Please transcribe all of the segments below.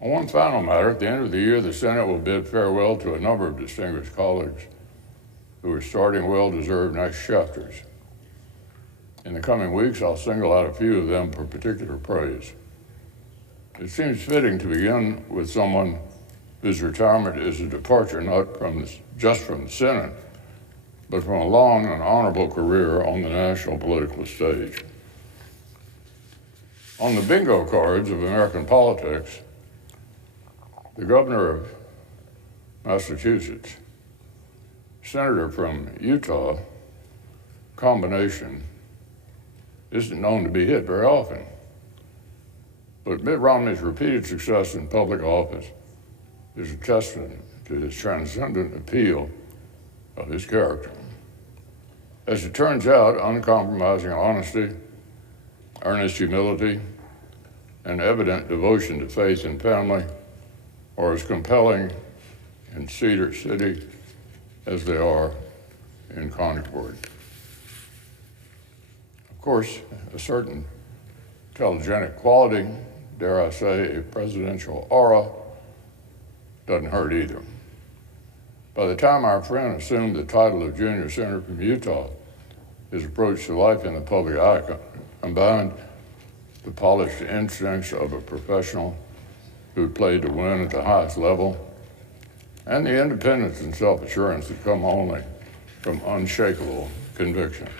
On one final matter, at the end of the year, the Senate will bid farewell to a number of distinguished colleagues who are starting well-deserved next chapters. In the coming weeks, I'll single out a few of them for particular praise. It seems fitting to begin with someone whose retirement is a departure not just from the Senate, but from a long and honorable career on the national political stage. On the bingo cards of American politics, the governor of Massachusetts, senator from Utah, combination isn't known to be hit very often. But Mitt Romney's repeated success in public office is a testament to his transcendent appeal of his character. As it turns out, uncompromising honesty, earnest humility, and evident devotion to faith and family are as compelling in Cedar City as they are in Concord. Of course, a certain telegenic quality, dare I say, a presidential aura, doesn't hurt either. By the time our friend assumed the title of junior senator from Utah, his approach to life in the public eye combined the polished instincts of a professional who played to win at the highest level, and the independence and self-assurance that come only from unshakable convictions.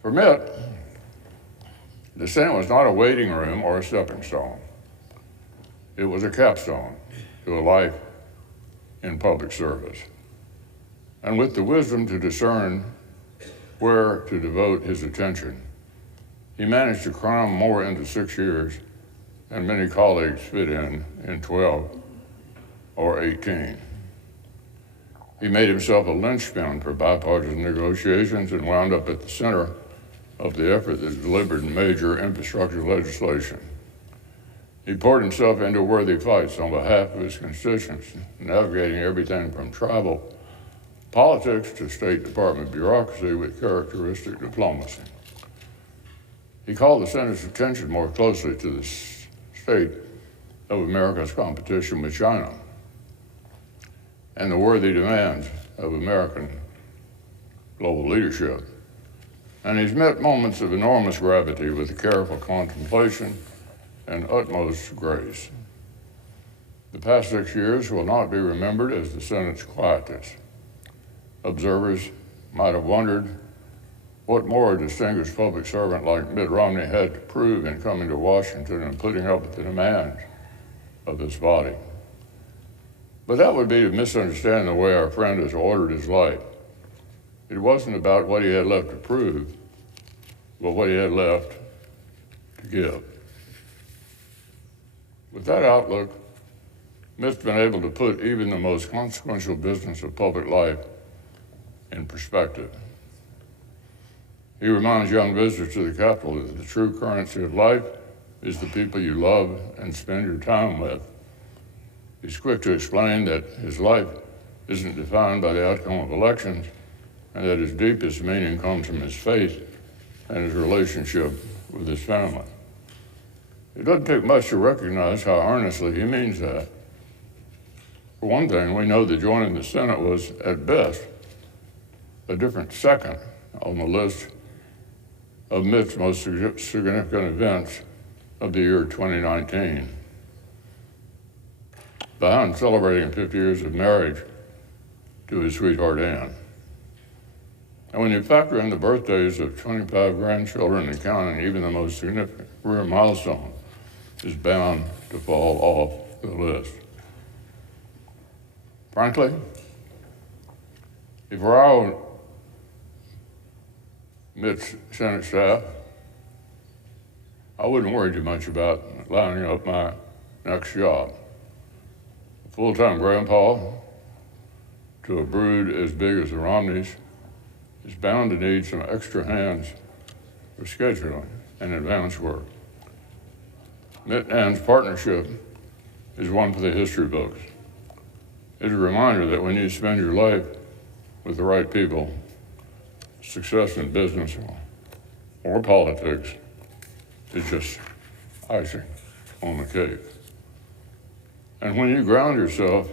For Mitt, the Senate was not a waiting room or a stepping stone. It was a capstone to a life in public service. And with the wisdom to discern where to devote his attention, he managed to cram more into 6 years than many colleagues fit in 12 or 18. He made himself a linchpin for bipartisan negotiations and wound up at the center of the effort that delivered major infrastructure legislation. He poured himself into worthy fights on behalf of his constituents, navigating everything from tribal politics to State Department bureaucracy with characteristic diplomacy. He called the Senate's attention more closely to the state of America's competition with China and the worthy demands of American global leadership. And he's met moments of enormous gravity with careful contemplation and utmost grace. The past 6 years will not be remembered as the Senate's quietest. Observers might have wondered what more a distinguished public servant like Mitt Romney had to prove in coming to Washington and putting up with the demands of this body. But that would be to misunderstand the way our friend has ordered his life. It wasn't about what he had left to prove, but what he had left to give. With that outlook, Mitt's been able to put even the most consequential business of public life in perspective. He reminds young visitors to the Capitol that the true currency of life is the people you love and spend your time with. He's quick to explain that his life isn't defined by the outcome of elections, and that his deepest meaning comes from his faith and his relationship with his family. It doesn't take much to recognize how earnestly he means that. For one thing, we know that joining the Senate was, at best, a different second on the list of Mitt's most significant events of the year 2019. Behind celebrating 50 years of marriage to his sweetheart Ann. And when you factor in the birthdays of 25 grandchildren and counting, even the most significant career milestone is bound to fall off the list. Frankly, if I were Mitt's Senate staff, I wouldn't worry too much about lining up my next job. A full-time grandpa to a brood as big as the Romneys is bound to need some extra hands for scheduling and advance work. Mitt and Ann's partnership is one for the history books. It's a reminder that when you spend your life with the right people, success in business or politics is just icing on the Cape. And when you ground yourself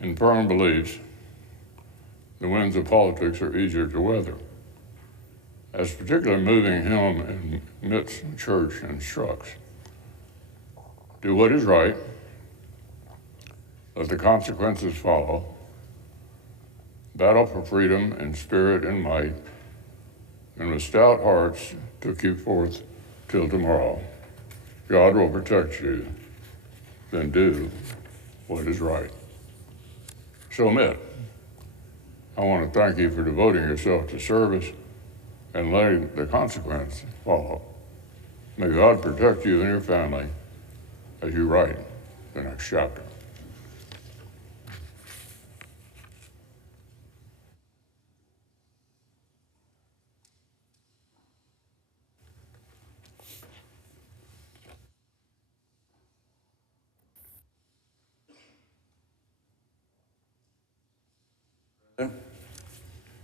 in firm beliefs, the winds of politics are easier to weather. As particularly moving him and Mitt's church instructs. Do what is right, let the consequences follow, battle for freedom in spirit and might, and with stout hearts to keep forth till tomorrow. God will protect you, then do what is right. So Mitt, I want to thank you for devoting yourself to service and letting the consequence follow. May God protect you and your family as you write the next chapter.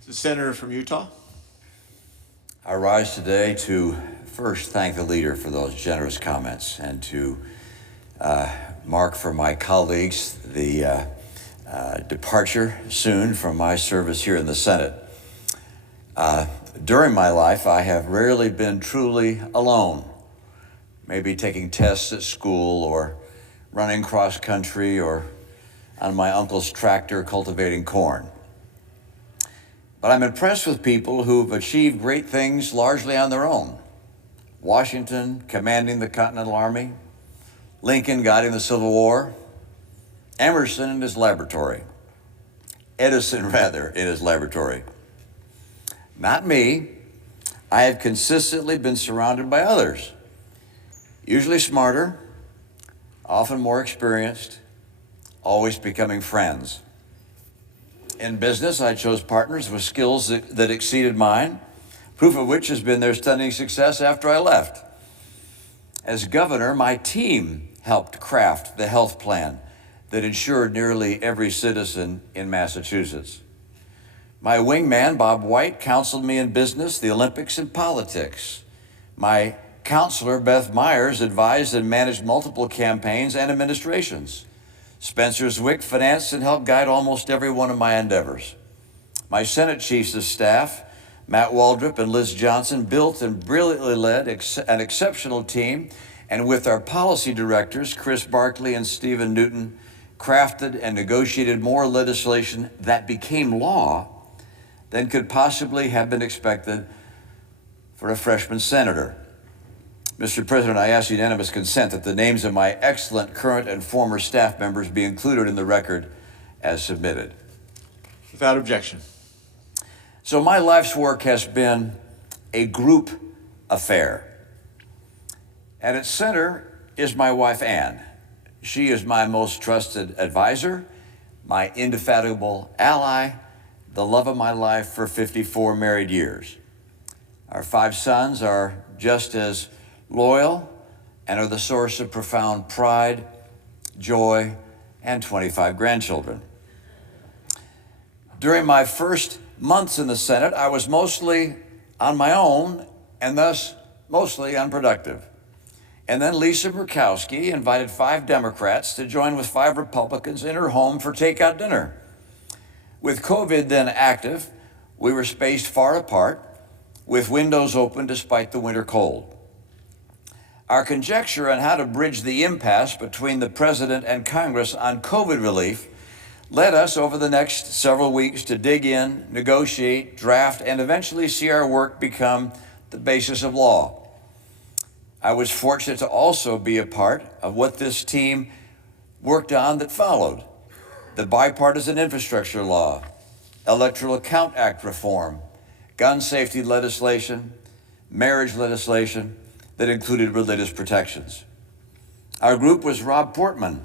The senator from Utah. I rise today to first thank the leader for those generous comments and to mark for my colleagues the departure soon from my service here in the Senate. During my life, I have rarely been truly alone, maybe taking tests at school or running cross country or on my uncle's tractor cultivating corn. But I'm impressed with people who've achieved great things largely on their own. Washington commanding the Continental Army, Lincoln guiding the Civil War, Emerson in his laboratory, Edison rather in his laboratory. Not me. I have consistently been surrounded by others, usually smarter, often more experienced, always becoming friends. In business, I chose partners with skills that exceeded mine, proof of which has been their stunning success after I left. As governor, my team helped craft the health plan that insured nearly every citizen in Massachusetts. My wingman, Bob White, counseled me in business, the Olympics, and politics. My counselor, Beth Myers, advised and managed multiple campaigns and administrations. Spencer Zwick financed and helped guide almost every one of my endeavors. My Senate chiefs of staff, Matt Waldrop and Liz Johnson, built and brilliantly led an exceptional team, and with our policy directors, Chris Barkley and Stephen Newton, crafted and negotiated more legislation that became law than could possibly have been expected for a freshman senator. Mr. President, I ask unanimous consent that the names of my excellent current and former staff members be included in the record as submitted. Without objection. So my life's work has been a group affair. At its center is my wife, Ann. She is my most trusted advisor, my indefatigable ally, the love of my life for 54 married years. Our 5 sons are just as loyal and are the source of profound pride, joy, and 25 grandchildren. During my first months in the Senate, I was mostly on my own and thus mostly unproductive. And then Lisa Murkowski invited 5 Democrats to join with 5 Republicans in her home for takeout dinner. With COVID then active, we were spaced far apart, with windows open despite the winter cold. Our conjecture on how to bridge the impasse between the President and Congress on COVID relief led us over the next several weeks to dig in, negotiate, draft, and eventually see our work become the basis of law. I was fortunate to also be a part of what this team worked on that followed: the bipartisan infrastructure law, Electoral Count Act reform, gun safety legislation, marriage legislation that included religious protections. Our group was Rob Portman,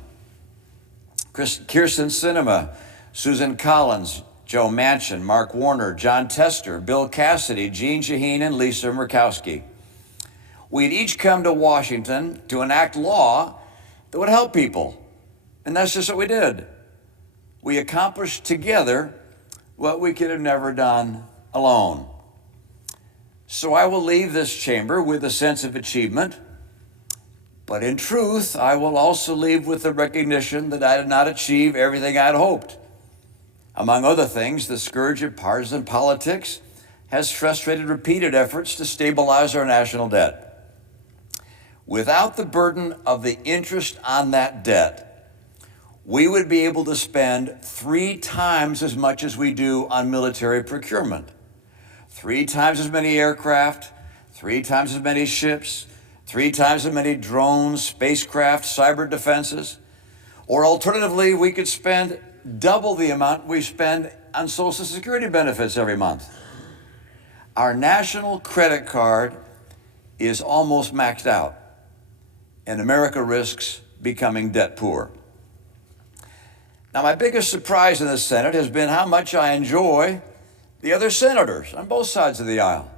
Kirsten Sinema, Susan Collins, Joe Manchin, Mark Warner, John Tester, Bill Cassidy, Jean Shaheen, and Lisa Murkowski. We'd each come to Washington to enact law that would help people, and that's just what we did. We accomplished together what we could have never done alone. So I will leave this chamber with a sense of achievement, But in truth, I will also leave with the recognition that I did not achieve everything I'd hoped. Among other things, the scourge of partisan politics has frustrated repeated efforts to stabilize our national debt. Without the burden of the interest on that debt, we would be able to spend 3 times as much as we do on military procurement. 3 times as many aircraft, 3 times as many ships, 3 times as many drones, spacecraft, cyber defenses. Or alternatively, we could spend double the amount we spend on Social Security benefits every month. Our national credit card is almost maxed out, and America risks becoming debt poor. Now, my biggest surprise in the Senate has been how much I enjoy the other senators on both sides of the aisle.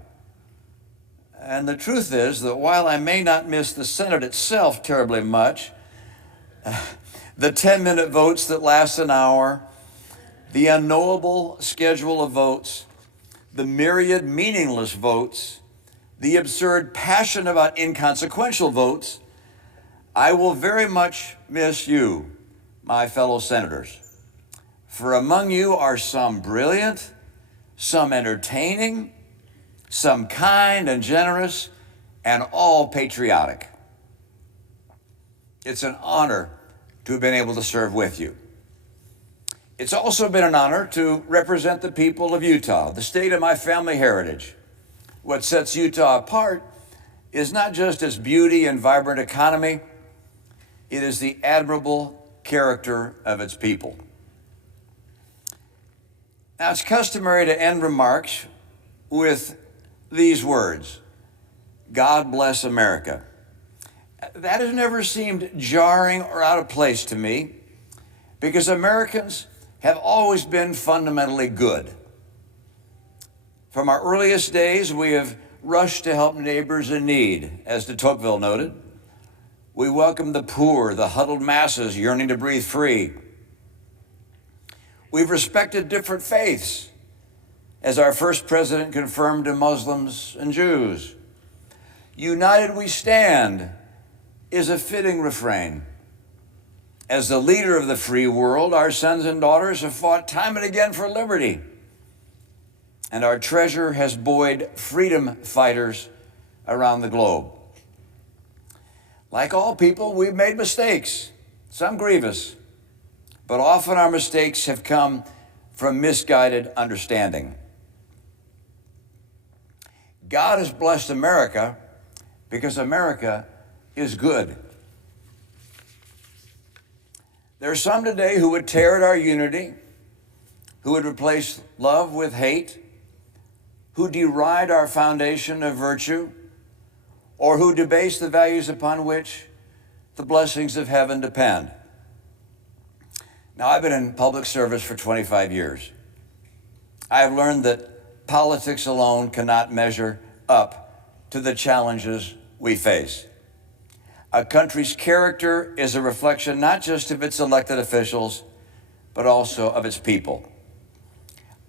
And the truth is that while I may not miss the Senate itself terribly much, the 10-minute votes that last an hour, the unknowable schedule of votes, the myriad meaningless votes, the absurd passion about inconsequential votes, I will very much miss you, my fellow senators. For among you are some brilliant, some entertaining, some kind and generous, and all patriotic. It's an honor to have been able to serve with you. It's also been an honor to represent the people of Utah, the state of my family heritage. What sets Utah apart is not just its beauty and vibrant economy, it is the admirable character of its people. Now, it's customary to end remarks with these words, God bless America. That has never seemed jarring or out of place to me because Americans have always been fundamentally good. From our earliest days, we have rushed to help neighbors in need, as de Tocqueville noted. We welcome the poor, the huddled masses yearning to breathe free. We've respected different faiths, as our first president confirmed to Muslims and Jews. United we stand is a fitting refrain. As the leader of the free world, our sons and daughters have fought time and again for liberty. And our treasure has buoyed freedom fighters around the globe. Like all people, we've made mistakes, some grievous, but often our mistakes have come from misguided understanding. God has blessed America because America is good. There are some today who would tear at our unity, who would replace love with hate, who deride our foundation of virtue, or who debase the values upon which the blessings of heaven depend. Now, I've been in public service for 25 years. I have learned that politics alone cannot measure up to the challenges we face. A country's character is a reflection not just of its elected officials, but also of its people.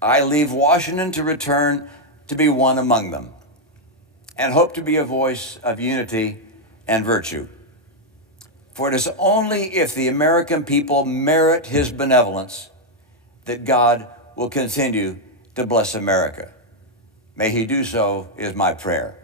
I leave Washington to return to be one among them and hope to be a voice of unity and virtue. For it is only if the American people merit his benevolence that God will continue to bless America. May he do so is my prayer.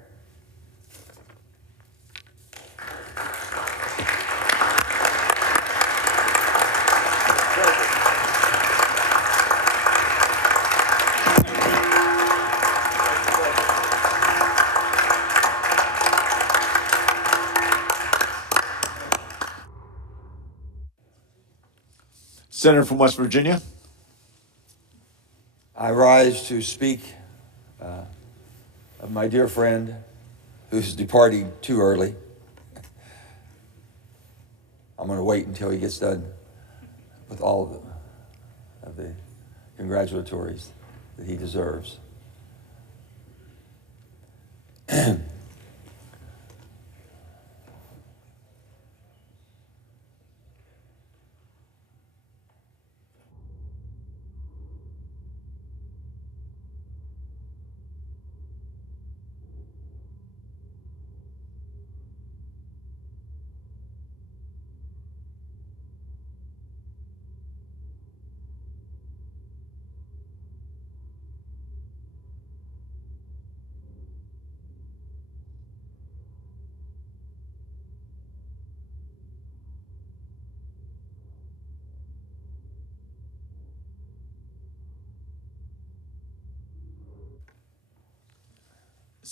Senator from West Virginia. I rise to speak of my dear friend who's departing too early. I'm going to wait until he gets done with all of the congratulatories that he deserves.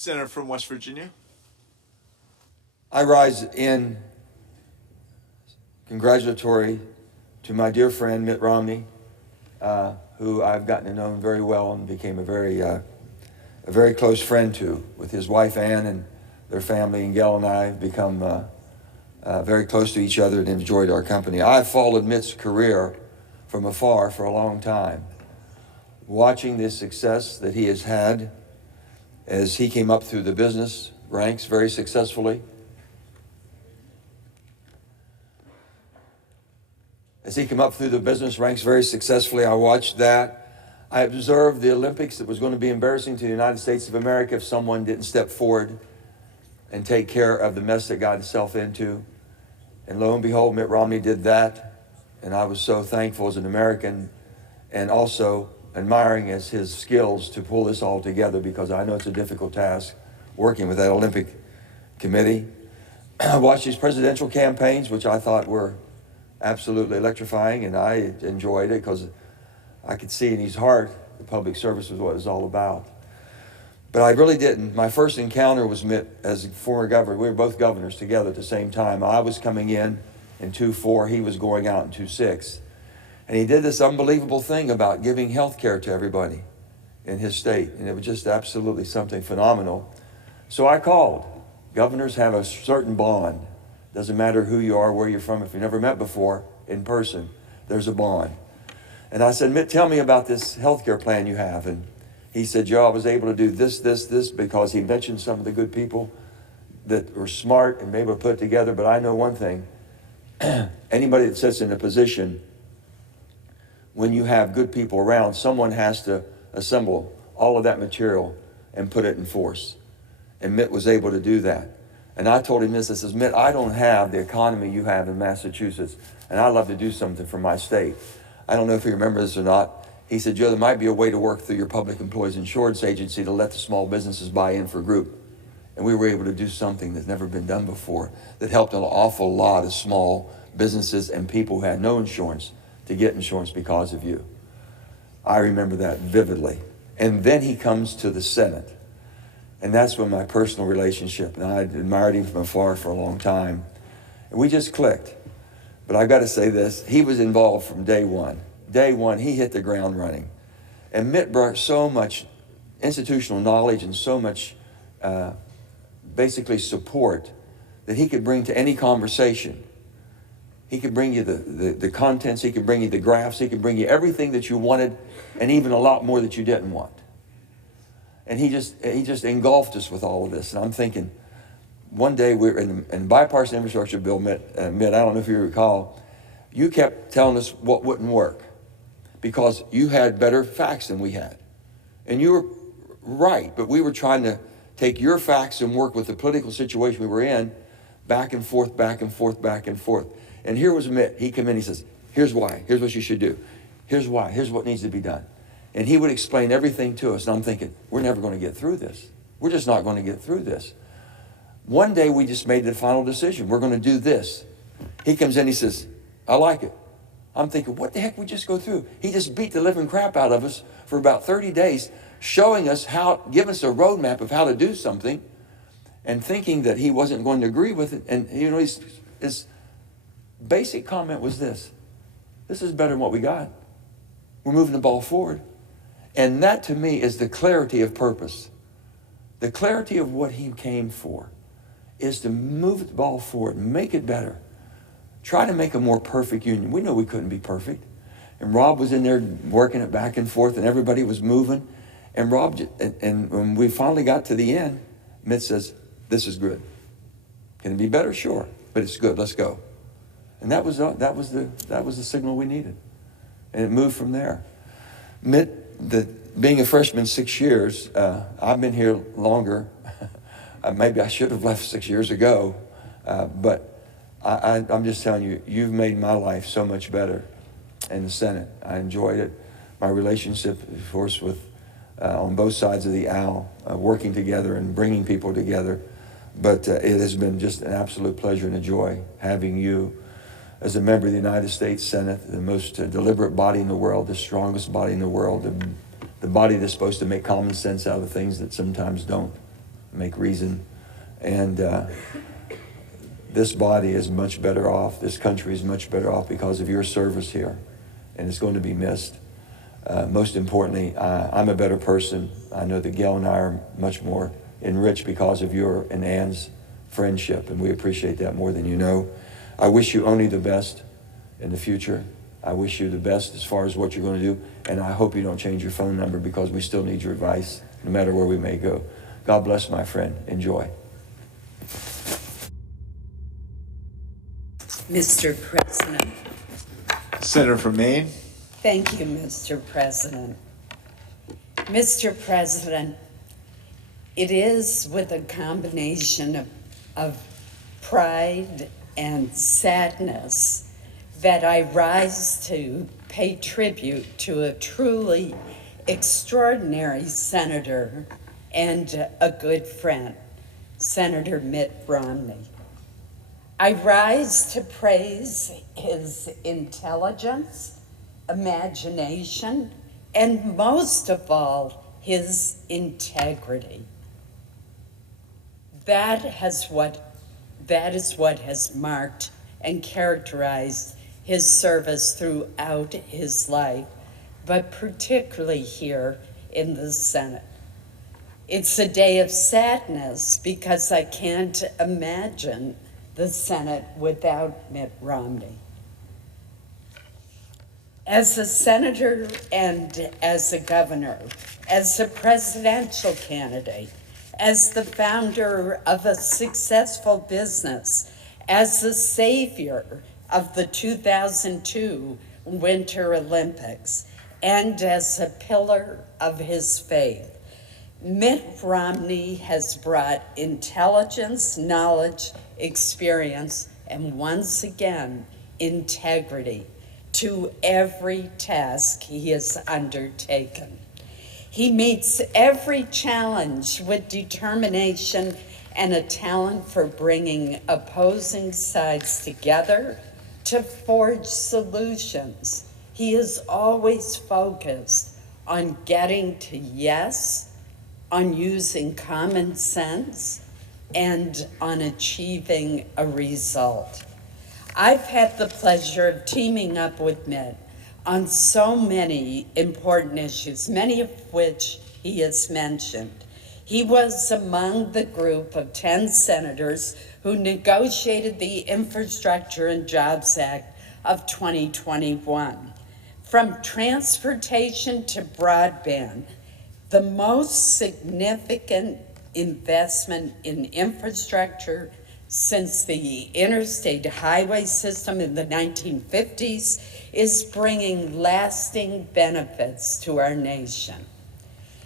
Senator from West Virginia. I rise in congratulatory to my dear friend Mitt Romney, who I've gotten to know very well and became a very close friend to, with his wife Ann and their family, and Gail and I have become very close to each other and enjoyed our company. I've followed Mitt's career from afar for a long time, watching the success that he has had as he came up through the business ranks very successfully. As he came up through the business ranks very successfully, I watched that. I observed the Olympics. It was going to be embarrassing to the United States of America if someone didn't step forward and take care of the mess that got itself into. And lo and behold, Mitt Romney did that. And I was so thankful as an American, and also admiring as his skills to pull this all together, because I know it's a difficult task working with that Olympic committee. I watched his presidential campaigns, which I thought were absolutely electrifying, and I enjoyed it because I could see in his heart the public service was what it was all about. But I really didn't. My first encounter was Mitt as a former governor. We were both governors together at the same time. I was coming in 2004, he was going out in 2006. And he did this unbelievable thing about giving health care to everybody in his state. And it was just absolutely something phenomenal. So I called. Governors have a certain bond. Doesn't matter who you are, where you're from. If you've never met before in person, there's a bond. And I said, Mitt, tell me about this health care plan you have. And he said, Joe, I was able to do this, because he mentioned some of the good people that were smart and able to put it together. But I know one thing. Anybody that sits in a position, when you have good people around, someone has to assemble all of that material and put it in force. And Mitt was able to do that. And I told him this, I says, Mitt, I don't have the economy you have in Massachusetts, and I'd love to do something for my state. I don't know if you remember this or not. He said, Joe, there might be a way to work through your public employees insurance agency to let the small businesses buy in for group. And we were able to do something that's never been done before that helped an awful lot of small businesses and people who had no insurance to get insurance because of you. I remember that vividly. And then he comes to the Senate. And that's when my personal relationship, and I admired him from afar for a long time. And we just clicked. But I've got to say this, he was involved from day one. Day one, he hit the ground running. And Mitt brought so much institutional knowledge and so much basically support that he could bring to any conversation. He could bring you the contents, he could bring you the graphs, he could bring you everything that you wanted, and even a lot more that you didn't want. And he just engulfed us with all of this. And I'm thinking, one day we were in the bipartisan infrastructure bill, Mitt, I don't know if you recall, you kept telling us what wouldn't work because you had better facts than we had. And you were right, but we were trying to take your facts and work with the political situation we were in, back and forth, back and forth, back and forth. And here was Mitt. He came in, he says, here's why, here's what you should do. Here's why, here's what needs to be done. And he would explain everything to us. And I'm thinking, we're never going to get through this. We're just not going to get through this. One day we just made the final decision. We're going to do this. He comes in, he says, I like it. I'm thinking, what the heck we just go through? He just beat the living crap out of us for about 30 days, showing us how, giving us a roadmap of how to do something, and thinking that he wasn't going to agree with it. And you know, his basic comment was this is better than what we got. We're moving the ball forward. And that to me is the clarity of purpose. The clarity of what he came for is to move the ball forward, make it better. Try to make a more perfect union. We know we couldn't be perfect. And Rob was in there working it back and forth, and everybody was moving. And Rob, and when we finally got to the end, Mitt says, this is good. Can it be better? Sure. But it's good. Let's go. And that was the signal we needed. And it moved from there. Mitt, being a freshman 6 years, I've been here longer. Maybe I should have left 6 years ago. But I'm just telling you, you've made my life so much better in the Senate. I enjoyed it. My relationship, of course, with on both sides of the aisle, working together and bringing people together. But it has been just an absolute pleasure and a joy having you as a member of the United States Senate, the most deliberate body in the world, the strongest body in the world, the body that's supposed to make common sense out of things that sometimes don't. make reason. And this body is much better off, this country is much better off because of your service here, and it's going to be missed. Most importantly, I'm a better person. I know that Gail and I are much more enriched because of your and Ann's friendship, and we appreciate that more than you know. I wish you only the best in the future. I wish you the best as far as what you're going to do, and I hope you don't change your phone number because we still need your advice, no matter where we may go. God bless, my friend. Enjoy. Mr. President. Senator from Maine. Thank you, Mr. President. Mr. President, it is with a combination of pride and sadness that I rise to pay tribute to a truly extraordinary senator and a good friend, Senator Mitt Romney. I rise to praise his intelligence, imagination, and most of all, his integrity. That is what has marked and characterized his service throughout his life, but particularly here in the Senate. It's a day of sadness because I can't imagine the Senate without Mitt Romney. As a senator and as a governor, as a presidential candidate, as the founder of a successful business, as the savior of the 2002 Winter Olympics, and as a pillar of his faith, Mitt Romney has brought intelligence, knowledge, experience, and once again, integrity to every task he has undertaken. He meets every challenge with determination and a talent for bringing opposing sides together to forge solutions. He is always focused on getting to yes, on using common sense, and on achieving a result. I've had the pleasure of teaming up with Mitt on so many important issues, many of which he has mentioned. He was among the group of 10 senators who negotiated the Infrastructure and Jobs Act of 2021. From transportation to broadband, the most significant investment in infrastructure since the interstate highway system in the 1950s is bringing lasting benefits to our nation.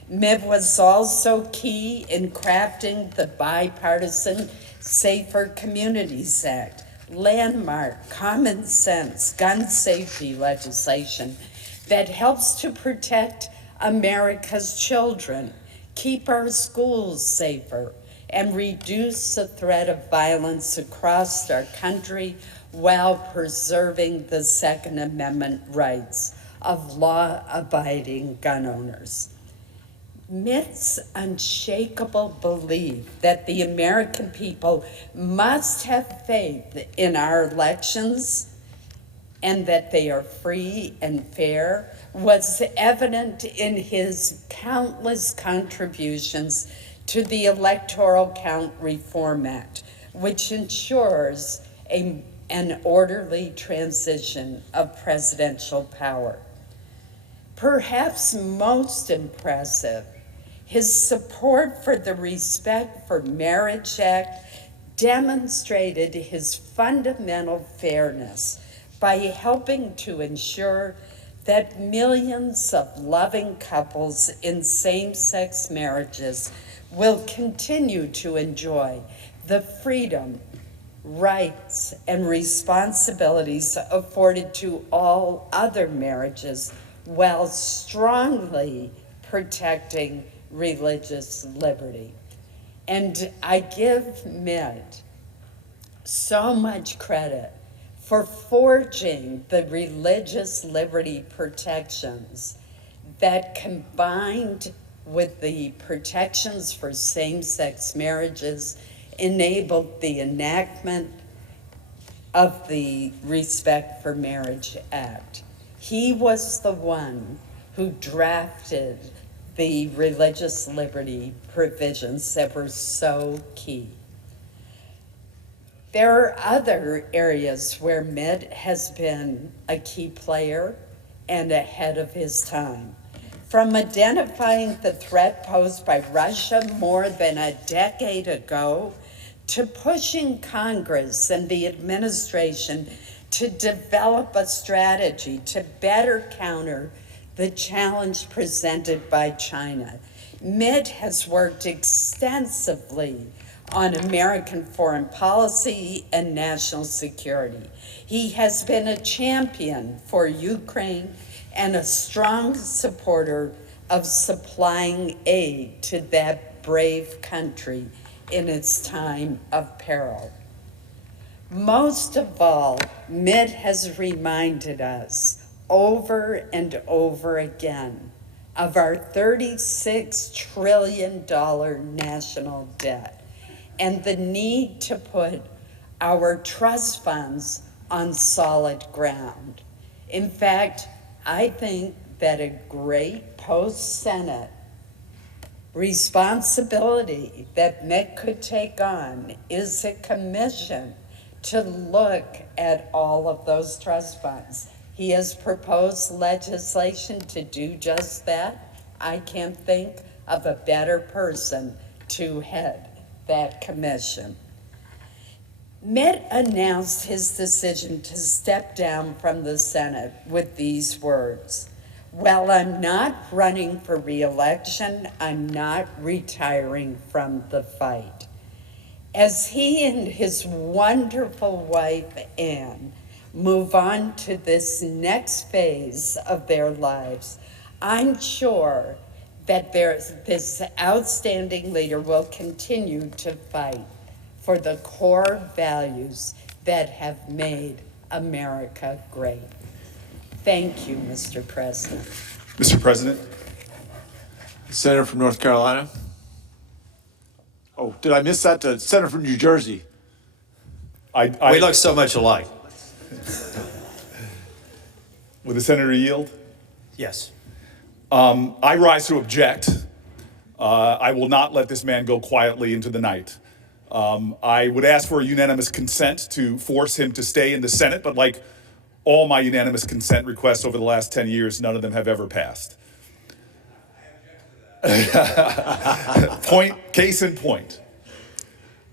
Mitt was also key in crafting the bipartisan Safer Communities Act, landmark, common sense gun safety legislation that helps to protect America's children, keep our schools safer, and reduce the threat of violence across our country while preserving the Second Amendment rights of law-abiding gun owners. Mitt's unshakable belief that the American people must have faith in our elections and that they are free and fair was evident in his countless contributions to the Electoral Count Reform Act, which ensures an orderly transition of presidential power. Perhaps most impressive, his support for the Respect for Marriage Act demonstrated his fundamental fairness by helping to ensure that millions of loving couples in same-sex marriages will continue to enjoy the freedom, rights, and responsibilities afforded to all other marriages while strongly protecting religious liberty. And I give Mitt so much credit for forging the religious liberty protections that combined with the protections for same-sex marriages, enabled the enactment of the Respect for Marriage Act. He was the one who drafted the religious liberty provisions that were so key. There are other areas where Mitt has been a key player and ahead of his time. From identifying the threat posed by Russia more than a decade ago, to pushing Congress and the administration to develop a strategy to better counter the challenge presented by China. Mitt has worked extensively on American foreign policy and national security. He has been a champion for Ukraine and a strong supporter of supplying aid to that brave country in its time of peril. Most of all, Mitt has reminded us over and over again of our $36 trillion national debt and the need to put our trust funds on solid ground. In fact, I think that a great post-Senate responsibility that Mitt could take on is a commission to look at all of those trust funds. He has proposed legislation to do just that. I can't think of a better person to head that commission. Mitt announced his decision to step down from the Senate with these words: "Well, I'm not running for re-election. I'm not retiring from the fight." As he and his wonderful wife, Ann, move on to this next phase of their lives, I'm sure that this outstanding leader will continue to fight for the core values that have made America great. Thank you, Mr. President. Mr. President. Senator from North Carolina. Oh, did I miss that? Senator from New Jersey. We look so much alike. Will the senator yield? Yes. I rise to object. I will not let this man go quietly into the night. I would ask for a unanimous consent to force him to stay in the Senate, but like all my unanimous consent requests over the last 10 years, none of them have ever passed. Case in point.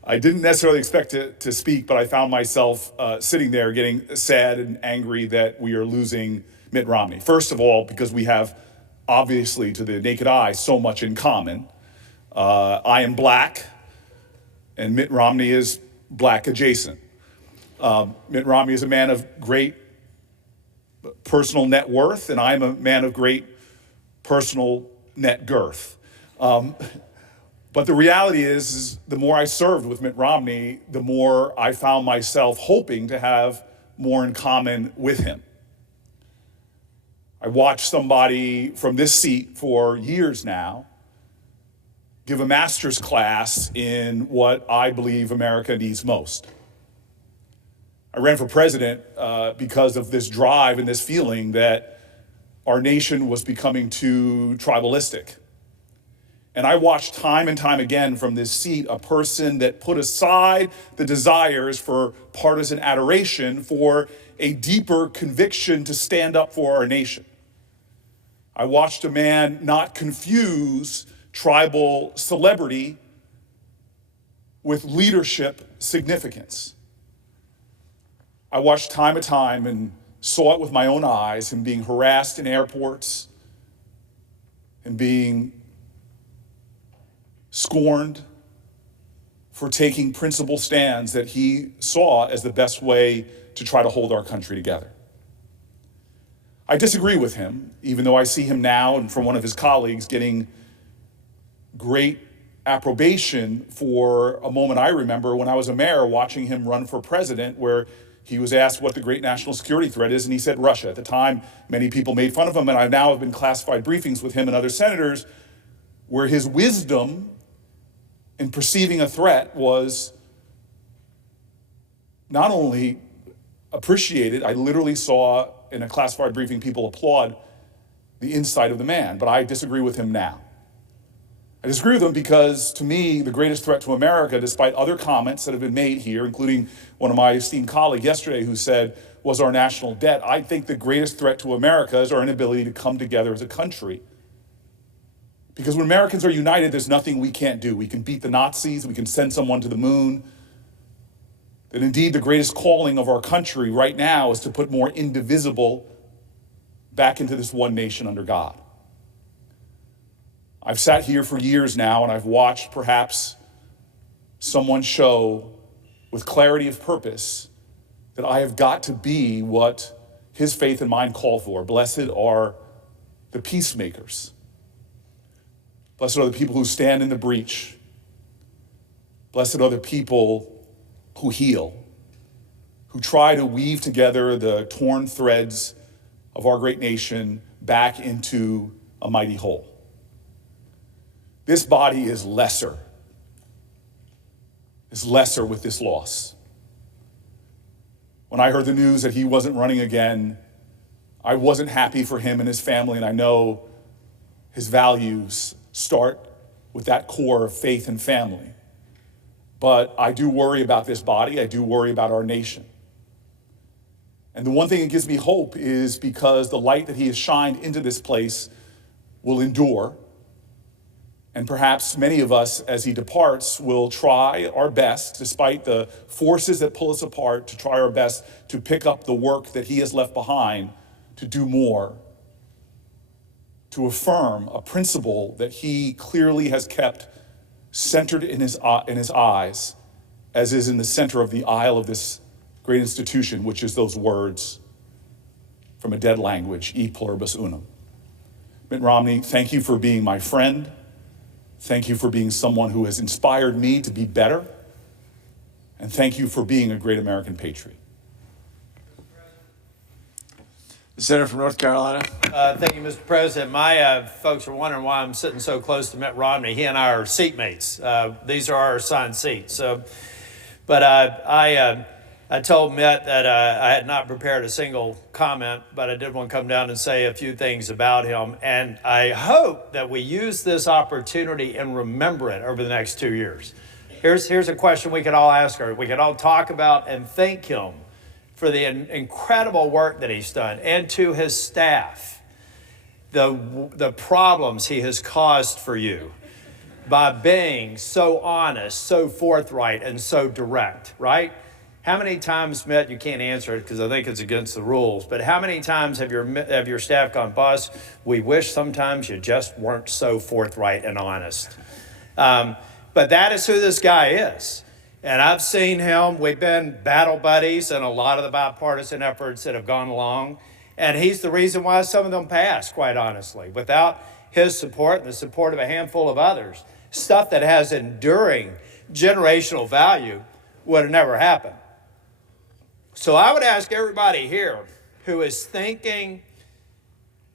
I didn't necessarily expect to speak, but I found myself sitting there getting sad and angry that we are losing Mitt Romney. First of all, because we have, obviously, to the naked eye, so much in common. I am black, and Mitt Romney is black adjacent. Mitt Romney is a man of great personal net worth, and I'm a man of great personal net girth. But the reality is the more I served with Mitt Romney, the more I found myself hoping to have more in common with him. I watched somebody from this seat for years now give a master's class in what I believe America needs most. I ran for president because of this drive and this feeling that our nation was becoming too tribalistic. And I watched time and time again from this seat a person that put aside the desires for partisan adoration for a deeper conviction to stand up for our nation. I watched a man not confuse tribal celebrity with leadership significance. I watched time and time and saw it with my own eyes, him being harassed in airports and being scorned for taking principled stands that he saw as the best way to try to hold our country together. I disagree with him, even though I see him now and from one of his colleagues getting great approbation for a moment I remember when I was a mayor watching him run for president, where he was asked what the great national security threat is, and he said Russia. At the time, many people made fun of him, and I now have been classified briefings with him and other senators where his wisdom in perceiving a threat was not only appreciated, I literally saw in a classified briefing people applaud the insight of the man, but I disagree with him now. I disagree with him because, to me, the greatest threat to America, despite other comments that have been made here, including one of my esteemed colleagues yesterday who said, was our national debt. I think the greatest threat to America is our inability to come together as a country. Because when Americans are united, there's nothing we can't do. We can beat the Nazis, we can send someone to the moon. That indeed the greatest calling of our country right now is to put more indivisible back into this one nation under God. I've sat here for years now and I've watched perhaps someone show with clarity of purpose that I have got to be what his faith and mine call for. Blessed are the peacemakers. Blessed are the people who stand in the breach. Blessed are the people who heal, who try to weave together the torn threads of our great nation back into a mighty whole. This body is lesser with this loss. When I heard the news that he wasn't running again, I wasn't happy for him and his family, and I know his values start with that core of faith and family. But I do worry about this body, I do worry about our nation. And the one thing that gives me hope is because the light that he has shined into this place will endure. And perhaps many of us, as he departs, will try our best, despite the forces that pull us apart, to try our best to pick up the work that he has left behind, to do more, to affirm a principle that he clearly has kept centered in his eyes, as is in the center of the aisle of this great institution, which is those words from a dead language, e pluribus unum. Mitt Romney, thank you for being my friend. Thank you for being someone who has inspired me to be better. And thank you for being a great American patriot. The Senator from North Carolina. Thank you, Mr. President. My folks are wondering why I'm sitting so close to Mitt Romney. He and I are seatmates. These are our assigned seats. But I told Mitt that I had not prepared a single comment, but I did want to come down and say a few things about him. And I hope that we use this opportunity and remember it over the next 2 years. Here's a question we could all ask her. We could all talk about and thank him for the incredible work that he's done, and to his staff, the problems he has caused for you by being so honest, so forthright, and so direct, right? How many times, Mitt, you can't answer it because I think it's against the rules, but how many times have your staff gone, boss, we wish sometimes you just weren't so forthright and honest. But that is who this guy is. And I've seen him, we've been battle buddies in a lot of the bipartisan efforts that have gone along. And he's the reason why some of them passed, quite honestly. Without his support and the support of a handful of others, stuff that has enduring generational value would have never happened. So I would ask everybody here who is thanking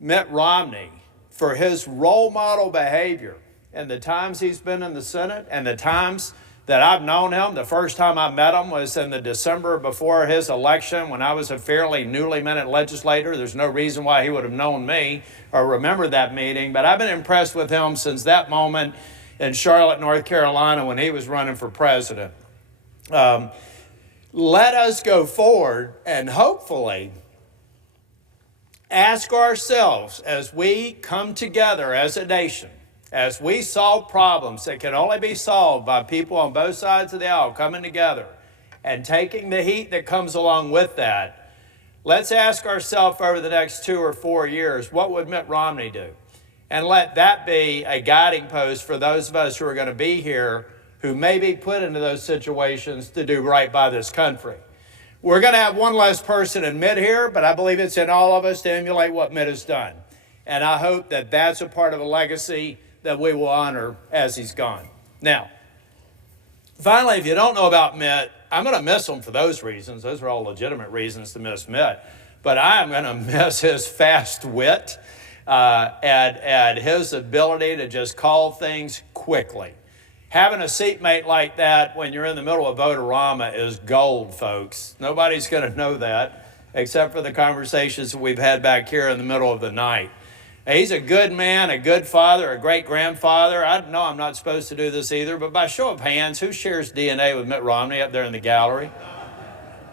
Mitt Romney for his role model behavior and the times he's been in the Senate and the times that I've known him. The first time I met him was in the December before his election when I was a fairly newly minted legislator. There's no reason why he would have known me or remembered that meeting, but I've been impressed with him since that moment in Charlotte, North Carolina when he was running for president. Let us go forward and hopefully ask ourselves as we come together as a nation, as we solve problems that can only be solved by people on both sides of the aisle coming together and taking the heat that comes along with that, let's ask ourselves over the next 2 or 4 years, what would Mitt Romney do? And let that be a guiding post for those of us who are going to be here who may be put into those situations to do right by this country. We're going to have one less person in Mitt here, but I believe it's in all of us to emulate what Mitt has done. And I hope that that's a part of a legacy that we will honor as he's gone. Now, finally, if you don't know about Mitt, I'm going to miss him for those reasons. Those are all legitimate reasons to miss Mitt. But I am going to miss his fast wit. at his ability to just call things quickly. Having a seatmate like that when you're in the middle of vote-a-rama is gold, folks. Nobody's going to know that except for the conversations we've had back here in the middle of the night. He's a good man, a good father, a great grandfather. I know I'm not supposed to do this either, but by show of hands, who shares DNA with Mitt Romney up there in the gallery?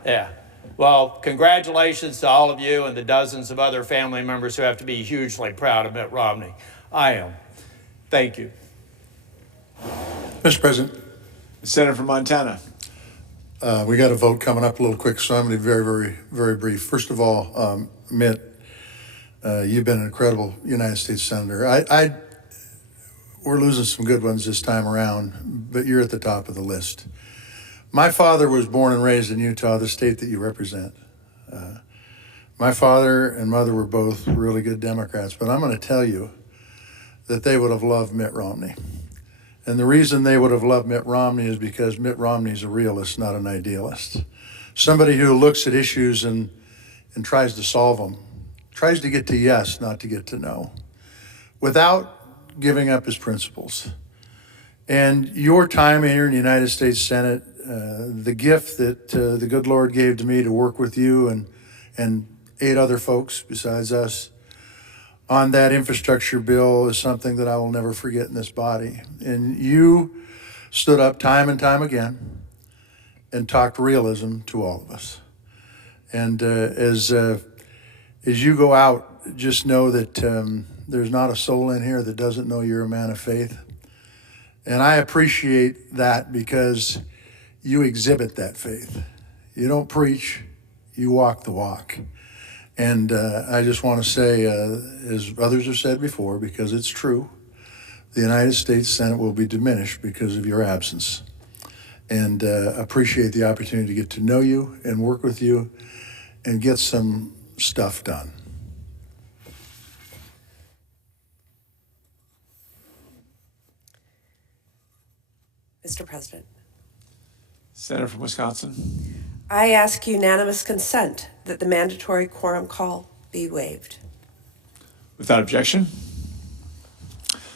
Yeah. Well, congratulations to all of you and the dozens of other family members who have to be hugely proud of Mitt Romney. I am. Thank you. Mr. President, The Senator from Montana. we got a vote coming up a little quick, so I'm going to be very, very, very brief. First of all, Mitt, you've been an incredible United States Senator. We're losing some good ones this time around, but you're at the top of the list. My father was born and raised in Utah, the state that you represent. My father and mother were both really good Democrats, but I'm going to tell you that they would have loved Mitt Romney. And the reason they would have loved Mitt Romney is because Mitt Romney is a realist, not an idealist. Somebody who looks at issues and tries to solve them, tries to get to yes, not to get to no, without giving up his principles. And your time here in the United States Senate, the gift that the good Lord gave to me to work with you and 8 other folks besides us on that infrastructure bill is something that I will never forget in this body. And you stood up time and time again and talked realism to all of us. And as you go out, just know that there's not a soul in here that doesn't know you're a man of faith. And I appreciate that because you exhibit that faith. You don't preach, you walk the walk. And I just want to say, as others have said before, because it's true, the United States Senate will be diminished because of your absence. And appreciate the opportunity to get to know you and work with you and get some stuff done. Mr. President, Senator from Wisconsin. I ask unanimous consent that the mandatory quorum call be waived. Without objection.